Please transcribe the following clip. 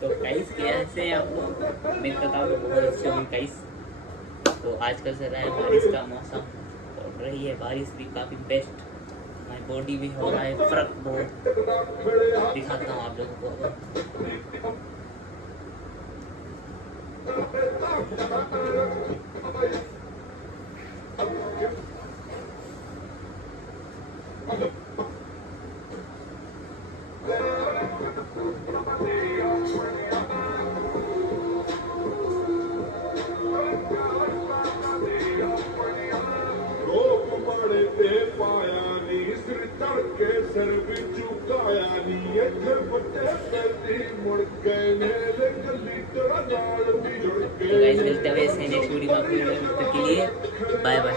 तो गाइस कैसे हैं आप लोग? मैं कहता हूँ बहुत अच्छे होंगे गाइस। तो आज कल चल रहा है बारिश का मौसम और रही है बारिश भी काफ़ी बेस्ट। हमारी बॉडी भी हो रहा है फर्क बहुत। दिखाता हूँ आप लोगों को। तो गाइस मिलते हैं वैसे नेक्स्ट वीडियो में, आपके लिए बाय बाय।